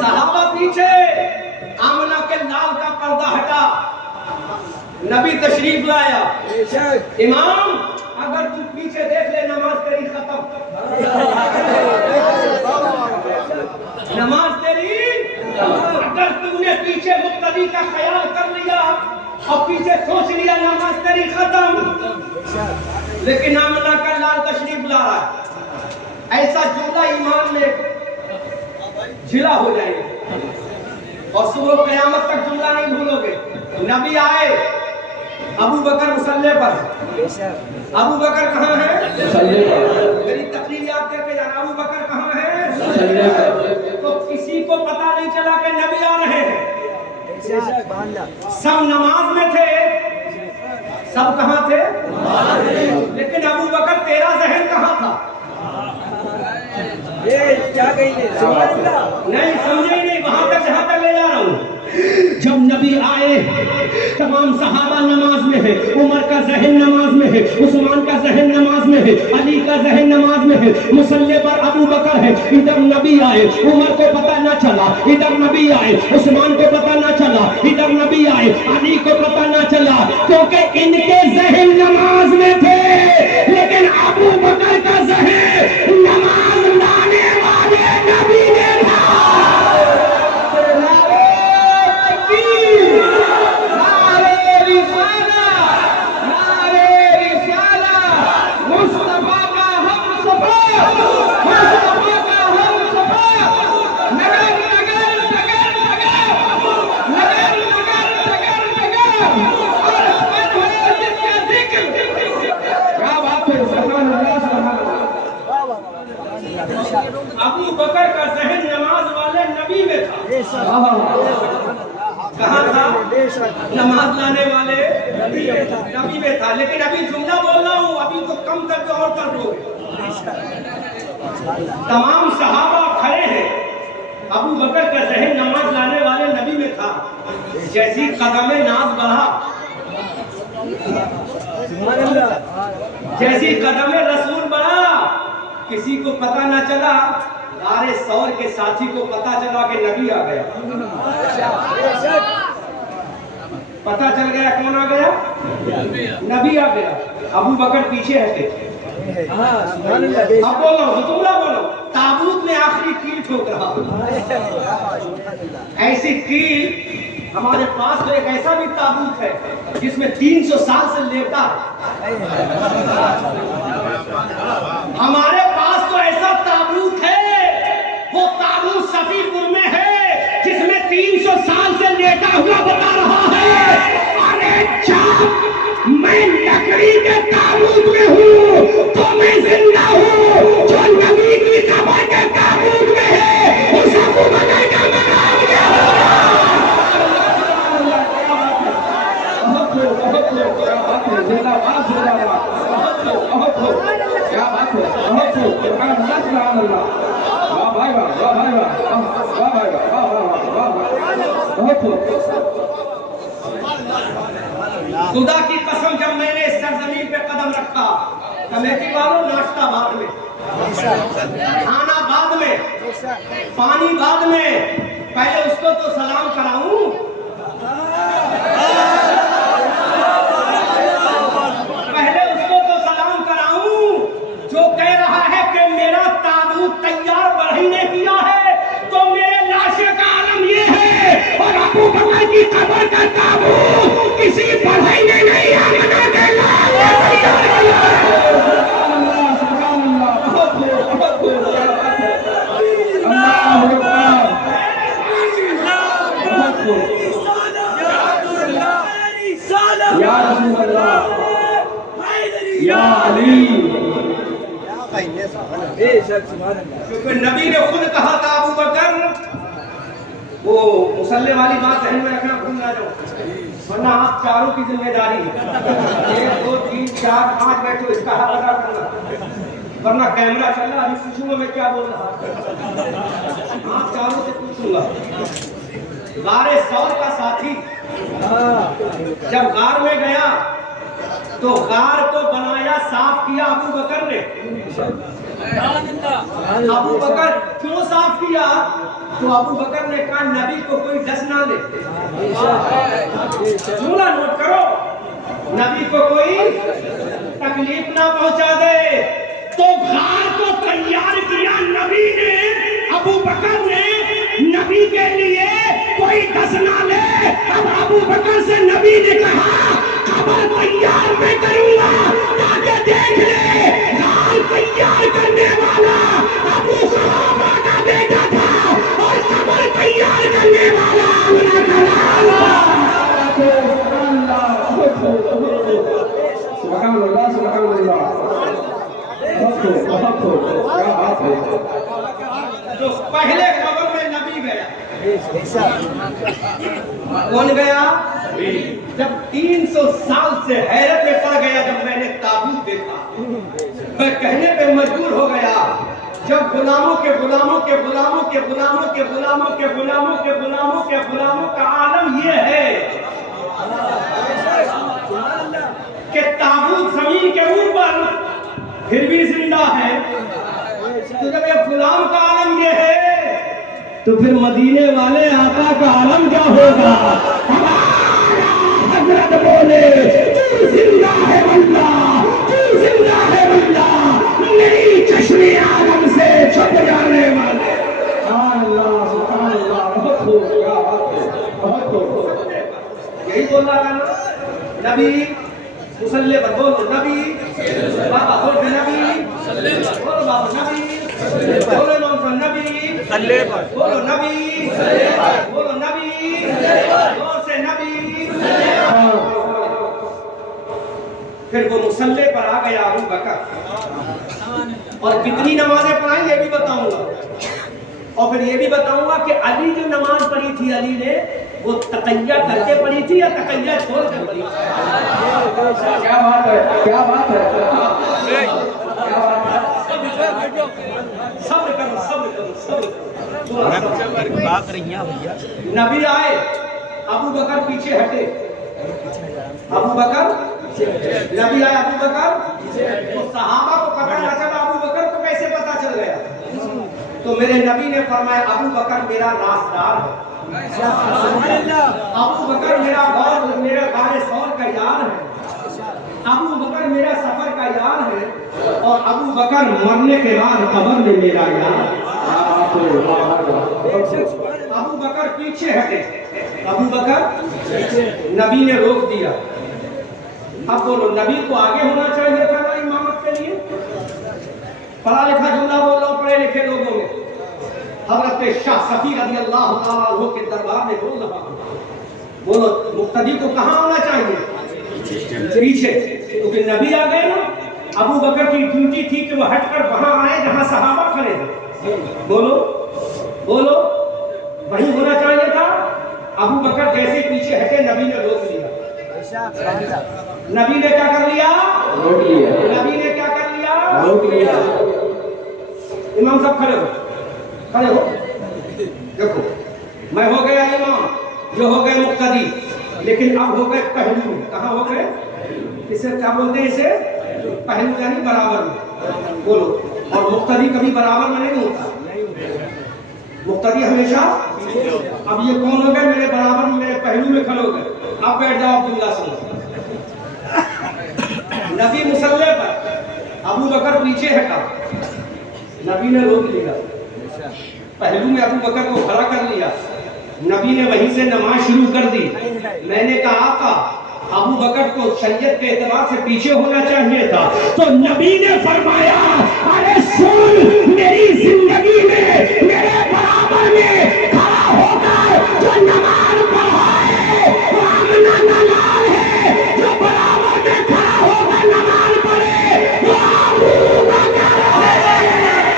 صحابہ پیچھے، آمنہ کے لال کا پردہ ہٹا، نبی تشریف لایا۔ امام اگر تو پیچھے دیکھ لے نماز تیری ختم، نماز تیری، اگر تم نے پیچھے مقتدی کا خیال کر لیا اور پیچھے سوچ لیا نماز تیری ختم۔ لیکن آمنہ کا لال تشریف لا رہا ہے، ایسا جملہ ایمان میں جلا ہو جائے گا اور صبح قیامت تک جملہ نہیں بھولو گے۔ نبی آئے، ابو بکر مصلی پر، ابو بکر کہاں ہے؟ میری تقریر یاد کر کے جانا، ابو بکر کہاں ہے؟ تو کسی کو پتا نہیں چلا کہ نبی آ رہے ہیں، سب نماز میں تھے، سب کہاں تھے؟ لیکن ابو بکر تیرا ذہن کہاں تھا؟ نہیں سمجھے ہی نہیں، وہاں تک جہاں تک لے جا رہا ہوں۔ جب نبی آئے تمام صحابہ نماز میں ہے، عمر کا ذہن نماز میں ہے، عثمان کا ذہن نماز میں ہے، علی کا ذہن نماز میں ہے، مصلی پر ابو بکر ہے، ادھر نبی آئے، عمر کو پتہ نہ چلا، ادھر نبی آئے، عثمان کو پتہ نہ چلا، ادھر نبی آئے، علی کو پتہ نہ چلا، کیونکہ ان کے ذہن نماز میں تھے، لیکن ابو بکر کا ذہن نماز لانے والے نبی نے تھا۔ ابو بکر کا ذہن نماز والے نبی میں تھا۔ کہاں تھا؟ نماز لانے والے نبی میں تھا۔ لیکن ابھی جملہ بول رہا ہوں، ابھی تو کم کر کے اور کر دو گے۔ تمام صحابہ کھڑے ہیں، ابو بکر کا ذہن نماز لانے والے نبی میں تھا۔ جیسی قدم ناز بڑھا، جیسی قدم رسول بڑھا، کسی کو پتہ نہ چلا، غار ثور کے ساتھی کو پتہ چلا کہ نبی آ گیا۔ پتہ چل گیا کون آ گیا؟ نبی آ گیا۔ ابو بکر پیچھے ہٹے۔ اب بولو، جملہ بولو، تابوت میں آخری کیل ٹھوک رہا۔ ایسی کیل ہمارے پاس تو ایک ایسا بھی تابوت ہے جس میں 300 سال سے لیٹا ہے۔ ہمارے پاس تو ایسا تابوت ہے، وہ تابوت صفی پور میں ہے جس میں 300 سال سے لیٹا ہوا بتا رہا ہے، ارے جب میں لکڑی کے تابوت میں ہوں تو میں زندہ ہوں، جو نبی کی قبر کے تابوت میں ہے اس ابو بکر کا مقام کیا ہوگا؟ خدا کی قسم، جب میں نے اس سرزمین پہ قدم رکھا، کمیٹی والوں ناشتہ بعد میں، کھانا بعد میں، پانی بعد میں، پہلے اس کو تو سلام کراؤں۔ پہلے اس کو تو سلام کراؤں جو کہہ رہا ہے کہ میرا تابوت تیار بڑھی نے کیا ہے، تو میرے لاشے کا عالم یہ ہے، اور ابو بکر کی قبر کا تابوت کسی بڑھئی نے نہیں آمنہ کے لال نے تیار کیا ہے۔ کیونکہ نبی نے خود کہا تھا ابو بکر، وہ مسلح والی بات ذہن میں رکھنا بھول نہ جاؤ، ورنہ آپ چاروں کی ذمہ داری ہے، 1 2 3 4 5 بیٹھو، اس کا حق ادا کرنا، ورنہ کیمرہ چل رہا، ابھی پوچھوں گا میں کیا بول رہا، آپ چاروں سے پوچھوں گا۔ غار ثور کا ساتھی جب غار میں گیا تو غار کو بنایا، صاف کیا ابو بکر نے۔ ابو بکر کیوں صاف کیا؟ تو ابو بکر نے کہا نبی کو کوئی ڈس نہ لے، جملہ نوٹ کرو، نبی کو کوئی تکلیف نہ پہنچا دے، تو غار کو تیار کیا نبی نے، ابو بکر نے، نبی کے لیے کوئی ڈس نہ لے۔ اب ابو بکر سے نبی نے کہا قبر تیار میں کروں گا، تاکہ دیکھ لے غار تیار کرنے والا ابو قحافہ کا بیٹا تھا اور قبر تیار کرنے والا اپنا سبحان اللہ سبحان اللہ، بہت خوب، کیا بات ہے۔ جو پہلے قبر میں نبی گیا، کون گیا؟ جب 300 سال سے حیرت میں پڑ گیا جب میں نے تابوت دیکھا، میں کہنے پہ مجبور ہو گیا، جب غلاموں کے غلاموں کے غلاموں کے غلاموں کے غلاموں کے غلاموں کے غلاموں کے غلاموں کا عالم یہ ہے کہ تابوت زمین کے اوپر پھر بھی زندہ ہے، تو جب یہ غلام کا عالم یہ ہے تو پھر مدینے والے آقا کا عالم کیا ہوگا؟ حضرت بولے تو زندہ ہے واللہ، تو زندہ ہے واللہ، نہیں چشم عالم سے چھپ جانے والے۔ سبحان اللہ سبحان اللہ، بہت خوب، کیا بات ہے، بہت خوب۔ یہی بول رہا تھا نا، نبی مسلح پر بولو، نبی بابا بول کے نبی بولو، بابا نبی بولو، نام پر نبی بولو، نبی بولو، نبی زور سے نبی۔ پھر وہ مسلح پر آ گیا ابو بکر، اور کتنی نمازیں پڑھائیں یہ بھی بتاؤں گا، اور پھر یہ بھی بتاؤں گا کہ علی جو نماز پڑھی تھی علی نے وہ تقیہ کر کے پڑھی تھی یا تقیہ چھوڑ کر پڑھی تھی؟ کیا بات ہے، کیا بات ہے، صبر کرو صبر کرو صبر کرو۔ نبی آئے، ابو بکر پیچھے ہٹے، ابو بکر نبی آئے، ابو بکر تو صحابہ کو پتہ نہ چلا، ابو بکر کو کیسے پتہ چل گیا؟ تو میرے نبی نے فرمایا ابو بکر میرا رازدار ہے، ابو بکر میرا غار ثور کا یار ہے، ابو بکر میرا سفر کا یار ہے، اور ابو بکر مرنے کے بعد قبر میں میرا یار۔ ابو بکر پیچھے ہٹے، ابو بکر نبی نے روک دیا۔ اب بولو، نبی کو آگے ہونا چاہیے تھا نا امامت کے لیے؟ پڑھا لکھا جملہ بول رہا ہوں پڑھے لکھے لوگوں میں، حضرت شاہ صفی رضی اللہ تعالیٰ عنہ کے دربار میں بول رہا ہوں، بولو مقتدی کو کہاں ہونا چاہیے؟ پیچھے، کیونکہ نبی آ گئے نا، ابو بکر کی ڈیوٹی تھی کہ وہ ہٹ کر وہاں آئے جہاں صحابہ کھڑے تھے، بولو بولو وہیں ہونا چاہیے تھا۔ ابو بکر جیسے پیچھے ہٹے نبی نے روک لیا، نبی نے کیا کر لیا؟ روک لیا، نبی نے کیا کر لیا؟ روک لیا۔ امام صاحب کھڑے ہو، کھڑے ہو، دیکھو میں ہو گیا امام، یہ ہو گئے مقتدی، لیکن اب ہو گئے پہلو میں، کہاں ہو گئے؟ اسے کیا بولتے ہیں؟ اسے پہلو یعنی برابر میں، بولو، اور مقتدی کبھی برابر میں نہیں ہوتا، مقتدی ہمیشہ۔ اب یہ کون ہو گئے؟ میرے برابر میں، میرے پہلو میں کھڑے ہو گئے، اب بیٹھ جاؤ عبداللہ سن۔ نبی مسلح پر، ابو بکر پیچھے ہٹا، نبی نے روک لیا، پہلو میں ابو بکر کو کھڑا کر لیا، نبی نے وہیں سے نماز شروع کر دی۔ میں نے کہا آقا ابو بکر کو شریعت کے اعتبار سے پیچھے ہونا چاہیے تھا، تو نبی نے فرمایا ارے سن، میری زندگی میں میرے برابر میں کھڑا ہو کر جو نماز پڑھائے وہ آمنہ نلال ہے، جو برابر میں کھڑا ہو کر نماز پڑھے وہ ابو بکر ہے۔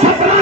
17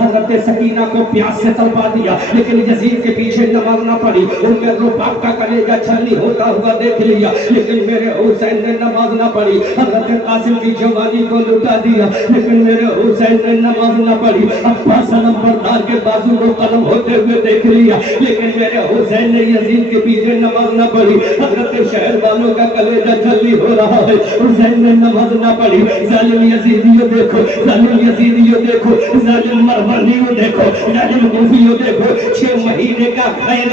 حضرت سکینہ کو پیاس سے تڑپا دیا لیکن یزید کے پیچھے نماز نہ پڑھی. ان میں روپاک کا کلیجہ چھلنی ہوتا ہوا دیکھ لیا لیکن میرے حسین نے نماز نہ پڑھی. حضرت قاسم کی جوانی کو لٹا دیا لیکن میرے حسین نے نماز نہ پڑھی. عباس علم بردار کے بازو کو قلم ہوتے ہوئے دیکھ لیا لیکن میرے حسین نے یزید کے پیچھے نماز نہ پڑھی. حضرت شہر والوں کا کلیجہ چھلنی ہو رہا ہے, حسین نے نماز نہ پڑھی. ظالم یزیدیو دیکھو, ظالم یزیدیو دیکھو, ظالم مروانیو دیکھو, ظالم کوفیو دیکھو. 6 مہینے کا غیر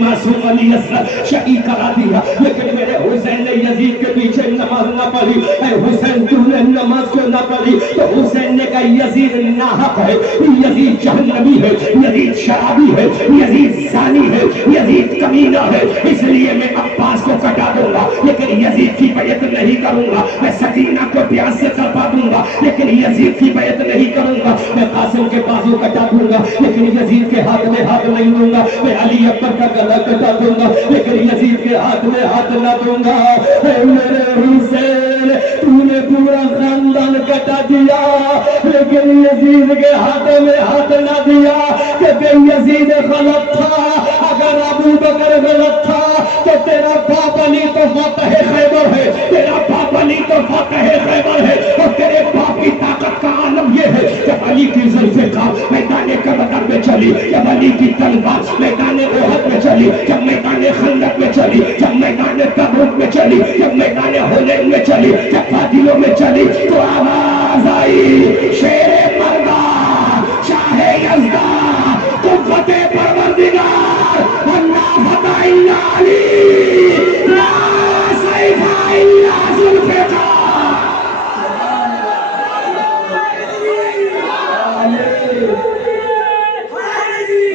معصوم علی اصغر شہید کرا دیا لیکن میرے حسین نے یزید کے پیچھے نماز نہ پڑھی. اے حسین تو نے نماز کیوں نہ پڑھی؟ تو حسین نے کہا یزید ناحق ہے, یزید جہنمی ہے, یزید شرابی ہے, یزید زانی ہے, یزید کمینہ ہے, اس لیے میں عباس کو کٹا دوں گا لیکن یزید کی بیعت نہیں کروں گا. میں سکینہ کو پیاس سے تڑپا دوں گا لیکن یزید کی بیعت نہیں کروں گا. میں قاسم کے بازو کٹا دوں گا لیکن یزید کے ہاتھ میں ہاتھ نہیں دوں گا. میں علی اکبر کا گلا کٹا دوں گا لیکن یزید کے ہاتھ میں ہاتھ نہ دوں گا. اے میرے حسین تو نے پورا خاندان کٹا دیا لیکن یزید کے ہاتھ میں ہاتھ نہ دیا کہ یزید غلط تھا. اگر ابو بکر غلط تھا تو تیرا باپ علی تو فاتح خیبر ہے, تیرا باپ علی تو فاتح خیبر ہے. اور تیرے باپ کی طاقت کا عالم یہ ہے جب علی کی ذوالفقار میدان بدر میں چلی, جب علی کی تلوار میدان احد میں چلی, جب میدان خندق میں چلی, جب میدان تبوک میں چلی, جب میدان حنین میں چلی, جب وادیوں میں چلی تو آواز آئی شیر مردہ شاہ یزدہ قوت پروردگار اللہ فتح اللہ علی لا سیف الا ذوالفقار.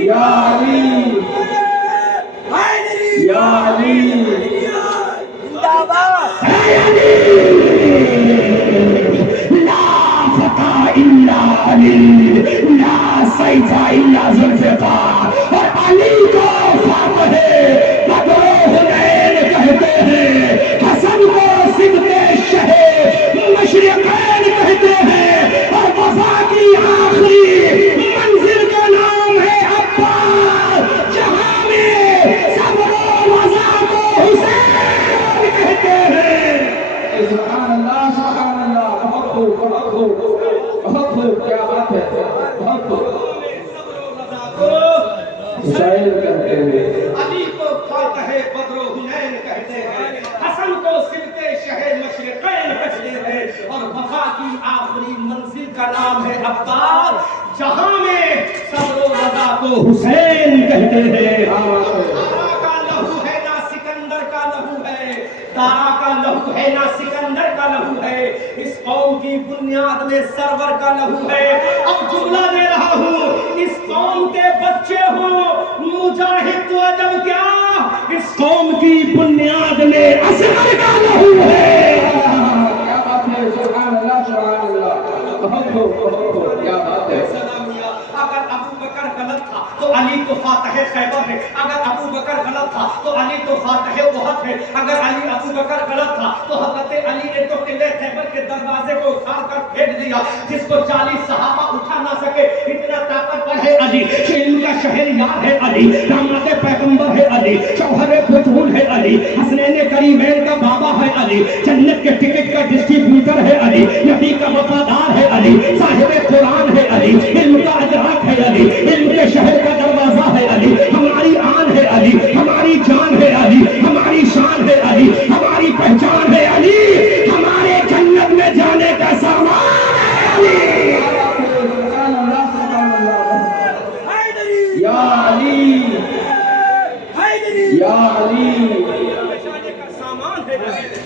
یا علی یا علی لا فتح الا علی لا سیف الا ذوالفقار. اور علی کو فاتح بدر و حنین کہتے ہیں, حسن کو صبح شہ مشرقین کہتے ہیں اور وفا کی آخری منزل کا نام ہے عباس. جہاں میں صبر و رضا کو حسین کہتے ہیں. سبحان اللہ سبحان اللہ. بہت خوب بہت خوب بہت خوب, کیا بات ہے, بہت خوب. حسین کہتے ہیں, علی کو فاتح بدر و حنین کہتے ہیں, حسن کو صبط شہ مشرقین کہتے ہیں اور وفا کی آخری منزل کا نام ہے عباس. جہاں میں صبر و رضا کو حسین کہتے ہیں. تارا کا لہو ہے نہ سکندر کا لہو ہے, تارا کا لہو ہے نہ سکندر کا لہو ہے, اس قوم کی بنیاد میں سرور کا لہو ہے. اب جملہ دے رہا ہوں, اس قوم کے بچے ہوں مجاہد تو عجب کیا, اس قوم کی بنیاد میں اصغر کا لہو ہے. کیا بات ہے, سبحان اللہ سبحان اللہ. بہت خوب بہت خوب, کیا بات ہے. اگر ابو بکر غلط تھا تو علی تو فاتح خیبر ہے, اگر ابو بکر غلط تھا تو علی تو فاتح احد ہے, اگر علی ابو بکر غلط تھا تو حضرت علی نے تو قلعہ خیبر کے دروازے کو اکھاڑ کر پھینک دیا جس کو 40 صحابہ اٹھا نہ سکے. اتنا طاقتور ہے علی, علم کا شہریار ہے علی, داماد پیغمبر ہے علی, شوہر بطول ہے علی, حسنین کریمین کا بابا ہے علی, جنت کے ٹکٹ کا ڈسٹریبیوٹر ہے علی, نبی کا وفادار ہے علی, صاحب قرآن ہے علی, علم کا ادراک ہے علی, علم کے شہر کا دروازہ ہے علی. ہماری آن ہے علی, ہماری جان ہے علی, ہماری شان ہے علی, ہماری پہچان ہے علی, ہمارے جنت میں جانے کا سامان ہے علی. یا علی یا علی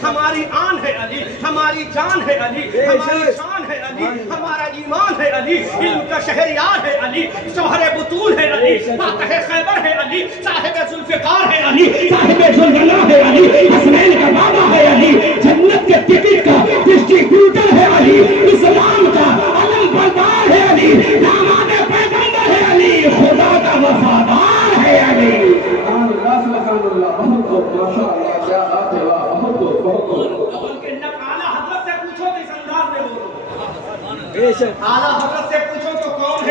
ہماری آن ہے علی, ہماری جان ہے علی, ہماری شان ہے علی, ہمارا ایمان ہے علی, علم کا شہریار ہے علی, شوہر بطول ہے علی, فاتح خیبر ہے علی, صاحب ذوالفقار ہے علی, صاحب ذوالجلال ہے علی, حسنین کا بابا ہے علی, جنت کے ٹکٹ کا ڈسٹریبیوٹر ہے علی, اسلام کا علم بردار ہے علی, داماد پیغمبر ہے علی, خدا کا وفادار ہے علی. سبحان اللہ سبحان اللہ. بہت خوب, ماشاء اللہ, کیا بات ہے, واہ, بہت خوب بہت خوب. اعلیٰ حضرت سے پوچھو تو اس انداز میں بولو, اعلیٰ حضرت سے پوچھو تو کون ہے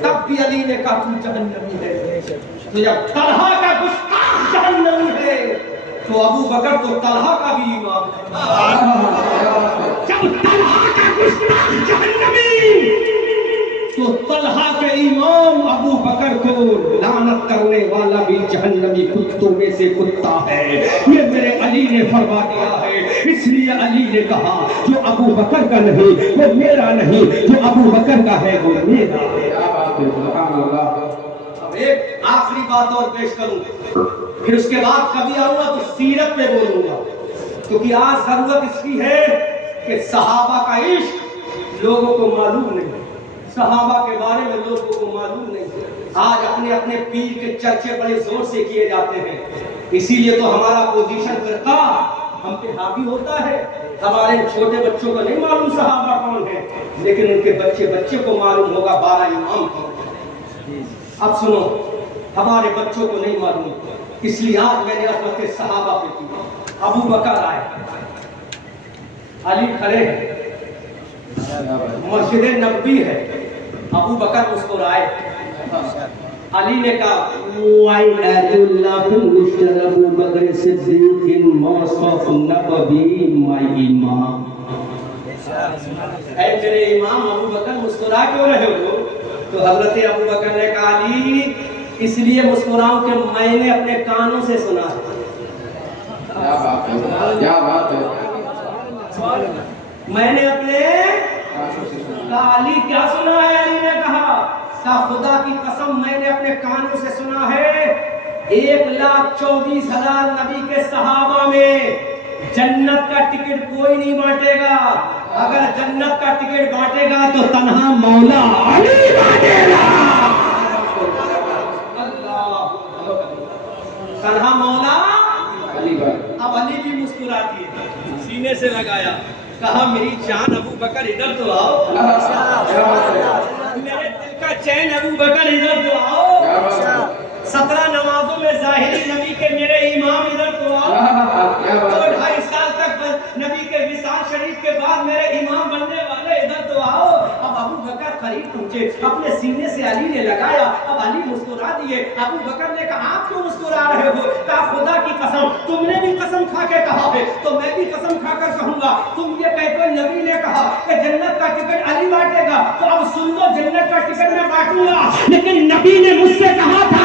تب بھی علی نے کہا تو جہنمی ہے۔ تو جب طلحہ کا گستاخ جہنمی ہے تو ابو بکر تو طلحہ کا بھی امام ہے۔ جب طلحہ کا گستاخ جہنمی تو طلحہ کے امام ابو بکر کو لعنت کرنے والا بھی جہنمی کتوں میں سے کتا ہے۔ یہ میرے علی نے فرما دیا ہے، اس لیے علی نے کہا جو ابو بکر کا نہیں وہ میرا نہیں، جو ابو بکر کا ہے وہ میرا ہے۔ اب ایک آخری بات اور پیش کروں، پھر اس کے بعد کبھی آؤں گا تو سیرت پہ بولوں گا، کیونکہ آج ضرورت اس کی ہے کہ صحابہ کا عشق لوگوں کو معلوم نہیں، صحابہ کے بارے میں لوگوں کو معلوم نہیں۔ آج اپنے اپنے پیر کے چرچے بڑے زور سے کیے جاتے ہیں، اسی لیے تو ہمارا پوزیشن فرقہ ہم پہ حاوی ہوتا ہے۔ ہمارے چھوٹے بچوں کو نہیں معلوم صحابہ کون ہیں، لیکن ان کے بچے کو معلوم ہوگا 12 امام کون ہیں۔ اب سنو، ہمارے بچوں کو نہیں معلوم، اس لیے آج میں نے عظمت صحابہ پہ کی۔ ابو بکر آئے، علی کھڑے ہیں، مسجد نبوی ہے، ابو بکر مسکرائے، علی نے کہا وَإِلَّا مِسْٹَرْ ابو بکر صدیق موصف نبوی مائی امام۔ اے میرے امام ابو بکر مسکرا کیوں رہے ہو؟ تو حضرت ابو بکر نے کہا علی اس لیے مسکراؤں کہ میں نے اپنے کانوں سے سنا ہے۔ کیا بات ہے، میں نے اپنے علی کیا سنا ہے؟ علی نے کہا خدا کی قسم میں نے اپنے کانوں سے سنا ہے 1,24,000 نبی کے صحابہ میں جنت کا ٹکٹ کوئی نہیں بانٹے گا، اگر جنت کا ٹکٹ بانٹے گا تو تنہا مولا علی بانٹے گا۔ تنہا مولا علی۔ اب علی بھی مسکرا دیے، سینے سے لگایا، کہا میری جان ابو بکر ادھر تو آؤ، میرے دل کا چین ابو بکر ادھر تو آؤ، 17 نمازوں میں ظاہری نبی کے میرے امام ادھر تو آؤ، 2.5 سال تک نبی کے وصال شریف کے بعد میرے امام بننے والے ادھر تو آؤ۔ اب ابو بکر قریب پہنچے، اپنے سینے سے علی نے لگایا، اب علی مسکرا دیے۔ ابو بکر نے کہا آپ کیوں مسکرا رہے ہو؟ کہا خدا کی قسم تم نے بھی قسم کھا کے کہا ہے تو میں بھی قسم کھا کر کہوں گا، تم یہ کہتے ہو نبی نے کہا کہ جنت کا ٹکٹ علی بانٹے گا، تو اب سن لو جنت کا ٹکٹ میں بانٹوں گا، لیکن نبی نے مجھ سے کہا تھا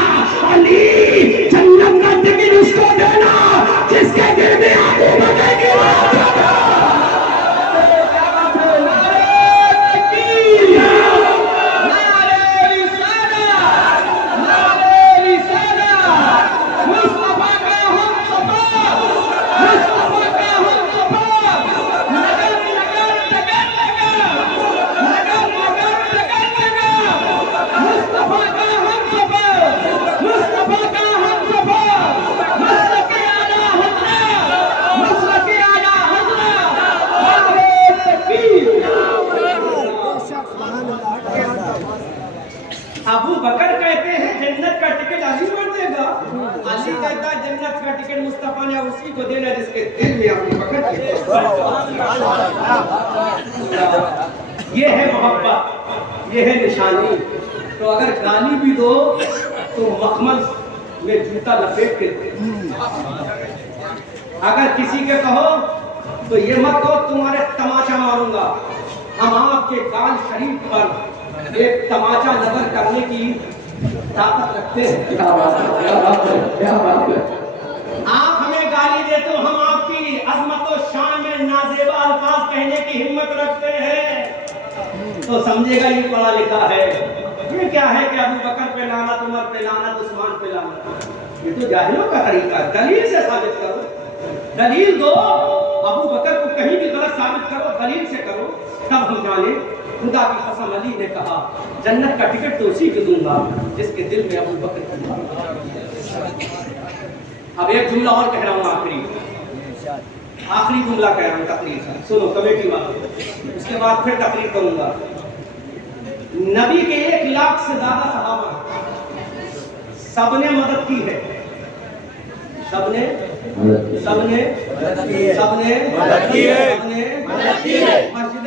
علی جنت کا ٹکٹ اس کو دینا جس کے دل میں ابو بکر کی بات ہے۔ ابو بکر کہتے ہیں جنت کا ٹکٹ علی بانٹے گا، علی کہتا ہے جنت کا ٹکٹ مصطفیٰ نے اسی کو دینا جس کے دل میں ابو بکر کی۔ یہ ہے محبت، یہ ہے نشانی۔ تو اگر گالی بھی دو تو مخمل میں جوتا لپیٹ کے دو، اگر کسی کے کہو تو یہ مت کہو تمہارے تماشا ماروں گا، ہم آپ کے گال شریف پر ایک تماچا نظر کرنے کی طاقت رکھتے ہیں۔ آپ ہمیں گالی دیتے ہو، ہم آپ کی عظمت و شان میں نازیبا الفاظ کہنے کی ہمت رکھتے ہیں، تو سمجھے گا یہ پڑھا لکھا ہے۔ یہ کیا ہے کہ ابو بکر پہ لعنت، عمر پہ لعنت، عثمان پہ لعنت؟ یہ تو جاہلوں کا طریقہ ہے، دلیل سے ثابت کرو، دلیل دو، ابو بکر کو کہیں بھی غلط ثابت کرو، دلیل سے کرو، تب ہم جانے۔ خدا کی قسم علی نے کہا جنت کا ٹکٹ تو اسی کو دوں گا جس کے دل میں ابو بکر کی بات۔ اب ایک جملہ اور کہہ رہا ہوں، آخری جملہ کہہ رہا ہوں تقریر کا، سنو کمیٹی والے، اس کے بعد پھر تقریر کروں گا۔ نبی کے 1 لاکھ سے زیادہ صحابہ، سب نے مدد کی ہے، سب نے مسجد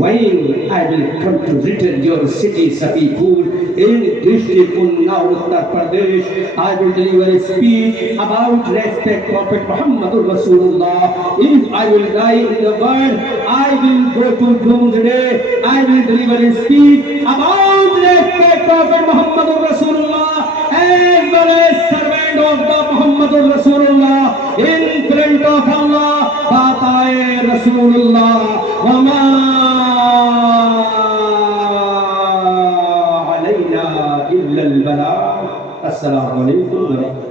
When I will come to return your city Satipur in district Unnao, Uttar Pradesh, I will deliver a speech about respect Prophet Muhammadur Rasulullah. If I will die in the world, I will go to Doomsday, I will deliver a speech about respect Prophet Muhammadur Rasulullah as well as servant of the Muhammadur Rasulullah in front of Allah. Bataye Rasulullah wa ma alayna illa al-balagh. Assalamu alaikum wa rahmatullahi.